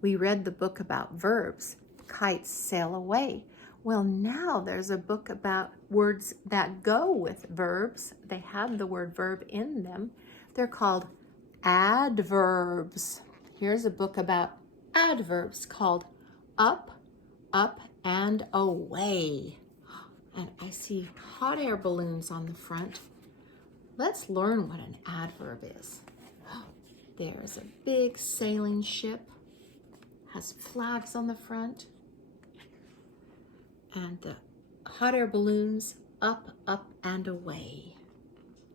We read the book about verbs. Kites sail away. Well, now there's a book about words that go with verbs. They have the word verb in them. They're called adverbs. Here's a book about adverbs called Up, Up, and Away. And I see hot air balloons on the front. Let's learn what an adverb is. There's a big sailing ship, has flags on the front, and the hot air balloons up, up, and away.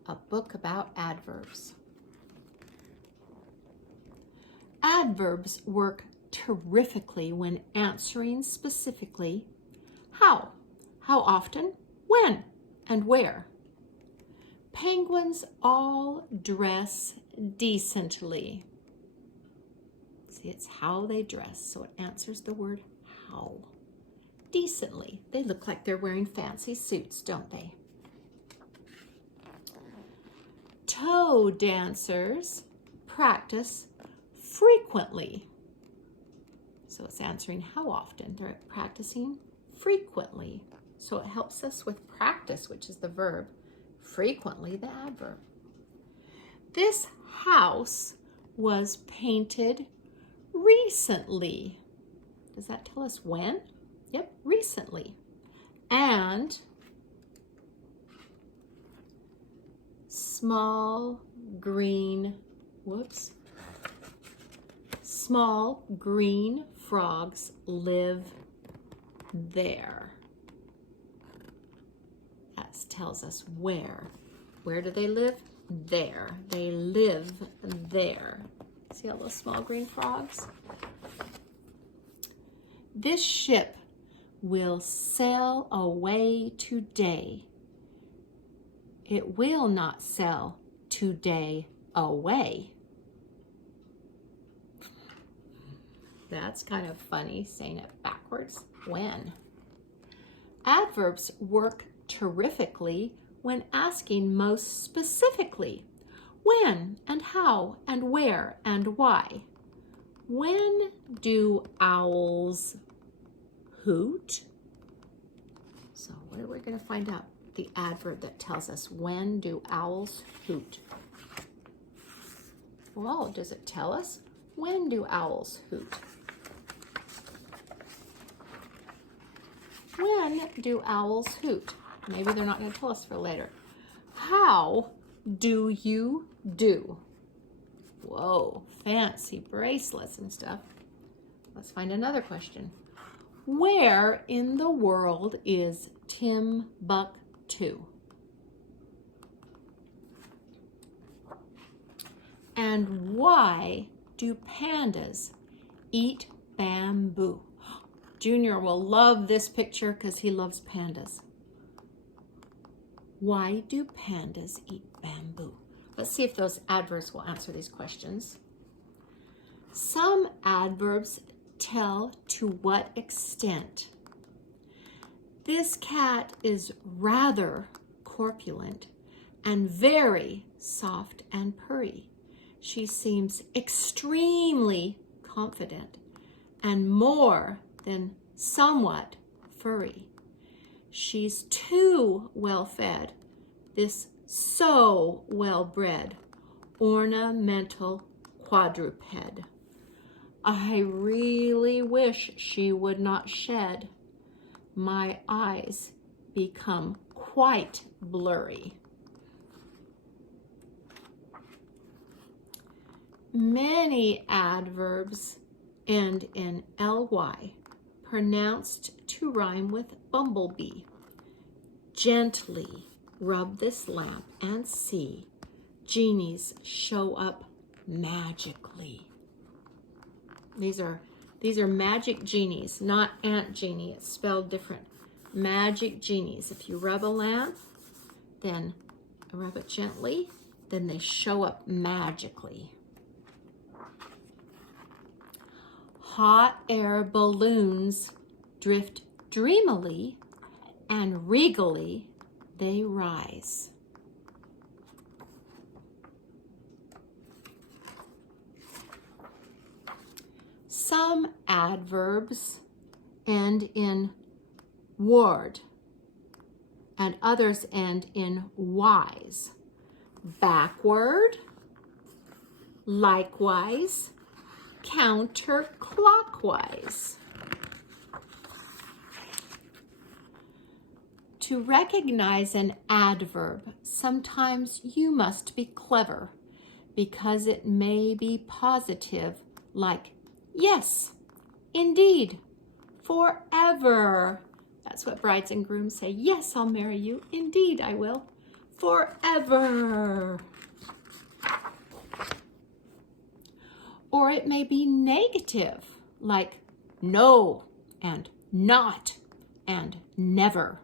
A book about adverbs. Adverbs work terrifically when answering specifically how often, when, and where. Penguins all dress decently. See, it's how they dress, so it answers the word how. Decently. They look like they're wearing fancy suits, don't they? Toe dancers practice frequently. So it's answering how often. They're practicing frequently. So it helps us with practice, which is the verb. Frequently, the adverb. This house was painted recently. Does that tell us when? Yep, recently. And small green frogs live there. That tells us where. Where do they live? There. They live there. See all those small green frogs? This ship will sail away today. It will not sail today away. That's kind of funny, saying it backwards. When? Adverbs work terrifically when asking most specifically. When and how and where and why. When do owls hoot? So what are we going to find out? The adverb that tells us when do owls hoot. Well, does it tell us when do owls hoot? When do owls hoot? Maybe they're not going to tell us for later. How do you do? Whoa, fancy bracelets and stuff. Let's find another question. Where in the world is Timbuktu? And why do pandas eat bamboo? Junior will love this picture because he loves pandas. Why do pandas eat bamboo? Let's see if those adverbs will answer these questions. Some adverbs tell to what extent. This cat is rather corpulent and very soft and purry. She seems extremely confident and more than somewhat furry. She's too well fed, this so well bred, ornamental quadruped. I really wish she would not shed. My eyes become quite blurry. Many adverbs end in ly, pronounced to rhyme with bumblebee. Gently rub this lamp and see genies show up magically. These are magic genies, not Aunt Genie. It's spelled different. Magic genies. If you rub a lamp, then rub it gently, then they show up magically. Hot air balloons drift dreamily and regally they rise. Some adverbs end in ward, and others end in wise. Backward, likewise, counterclockwise. To recognize an adverb, sometimes you must be clever because it may be positive, like yes, indeed, forever. That's what brides and grooms say. Yes, I'll marry you. Indeed, I will. Forever. Or it may be negative, like no and not and never.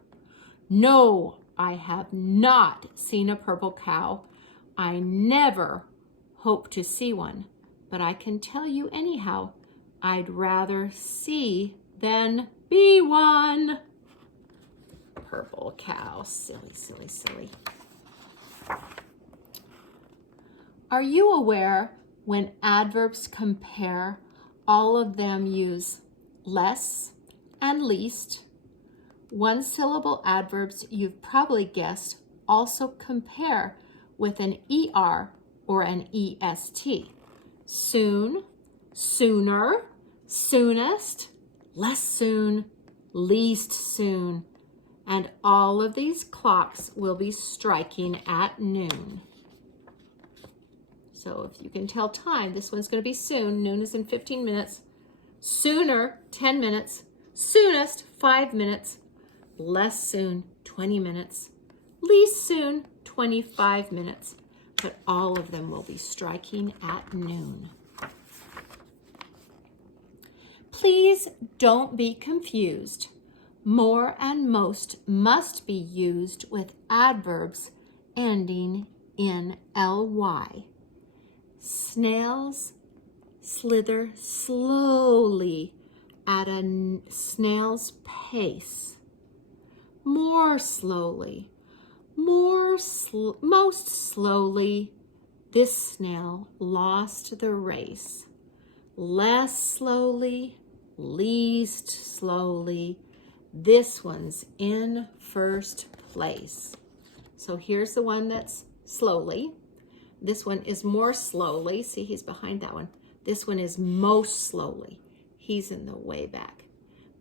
No, I have not seen a purple cow. I never hope to see one, but I can tell you anyhow, I'd rather see than be one. Purple cow, silly, silly, silly. Are you aware when adverbs compare, all of them use less and least? One-syllable adverbs, you've probably guessed, also compare with an ER or an EST. Soon, sooner, soonest, less soon, least soon. And all of these clocks will be striking at noon. So if you can tell time, this one's going to be soon. Noon is in 15 minutes. Sooner, 10 minutes. Soonest, 5 minutes. Less soon, 20 minutes. Least soon, 25 minutes. But all of them will be striking at noon. Please don't be confused. More and most must be used with adverbs ending in ly. Snails slither slowly at a snail's pace. More slowly, most slowly, this snail lost the race. Less slowly, least slowly, this one's in first place. So here's the one that's slowly. This one is more slowly. See, he's behind that one. This one is most slowly. He's in the way back.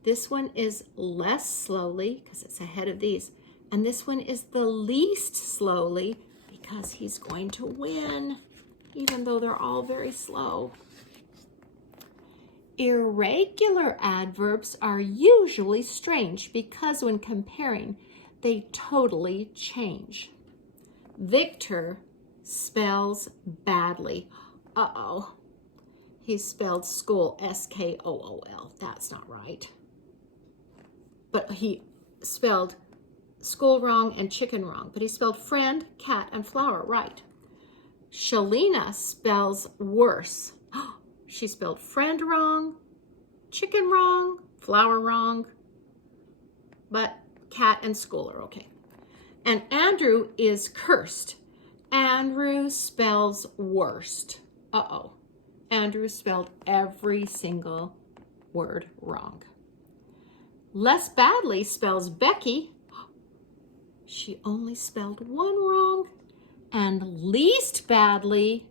This one is less slowly because it's ahead of these. And this one is the least slowly because he's going to win, even though they're all very slow. Irregular adverbs are usually strange because when comparing, they totally change. Victor spells badly. Uh-oh. He spelled school S-K-O-O-L. That's not right. But he spelled school wrong and chicken wrong. But he spelled friend, cat, and flower right. Shalina spells worse. She spelled friend wrong, chicken wrong, flower wrong, but cat and school are okay. And Andrew is cursed. Andrew spells worst. Uh-oh. Andrew spelled every single word wrong. Less badly spells Becky. She only spelled one wrong. And least badly,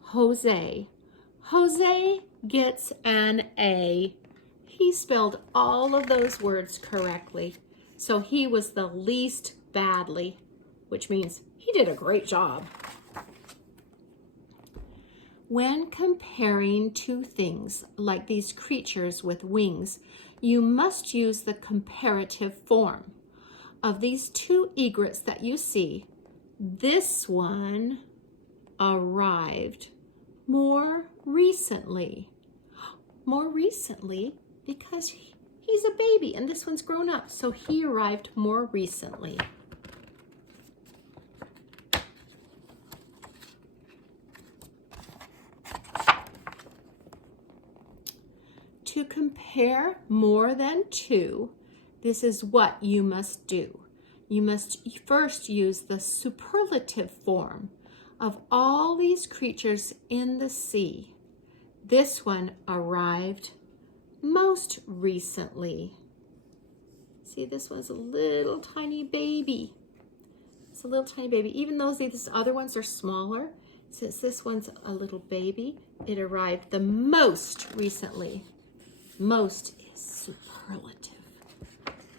Jose. Jose gets an A. He spelled all of those words correctly. So he was the least badly, which means he did a great job. When comparing two things, like these creatures with wings, you must use the comparative form. Of these two egrets that you see, this one arrived more recently. More recently because he's a baby and this one's grown up, so he arrived more recently. To compare more than two, this is what you must do. You must first use the superlative form of all these creatures in the sea. This one arrived most recently. See, this one's a little tiny baby. It's a little tiny baby. Even though these other ones are smaller, since this one's a little baby, it arrived the most recently. Most is superlative.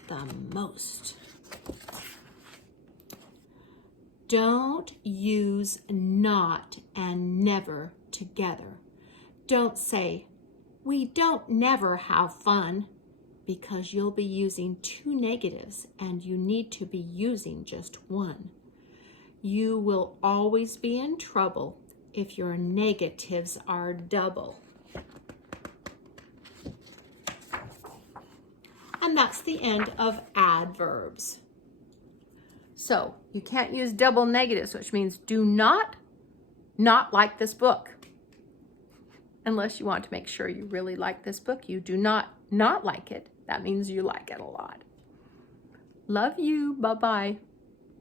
The most. Don't use not and never together. Don't say, we don't never have fun, because you'll be using two negatives and you need to be using just one. You will always be in trouble if your negatives are double. And that's the end of adverbs. So you can't use double negatives, which means do not like this book. Unless you want to make sure you really like this book. You do not like it. That means you like it a lot. Love you. Bye-bye.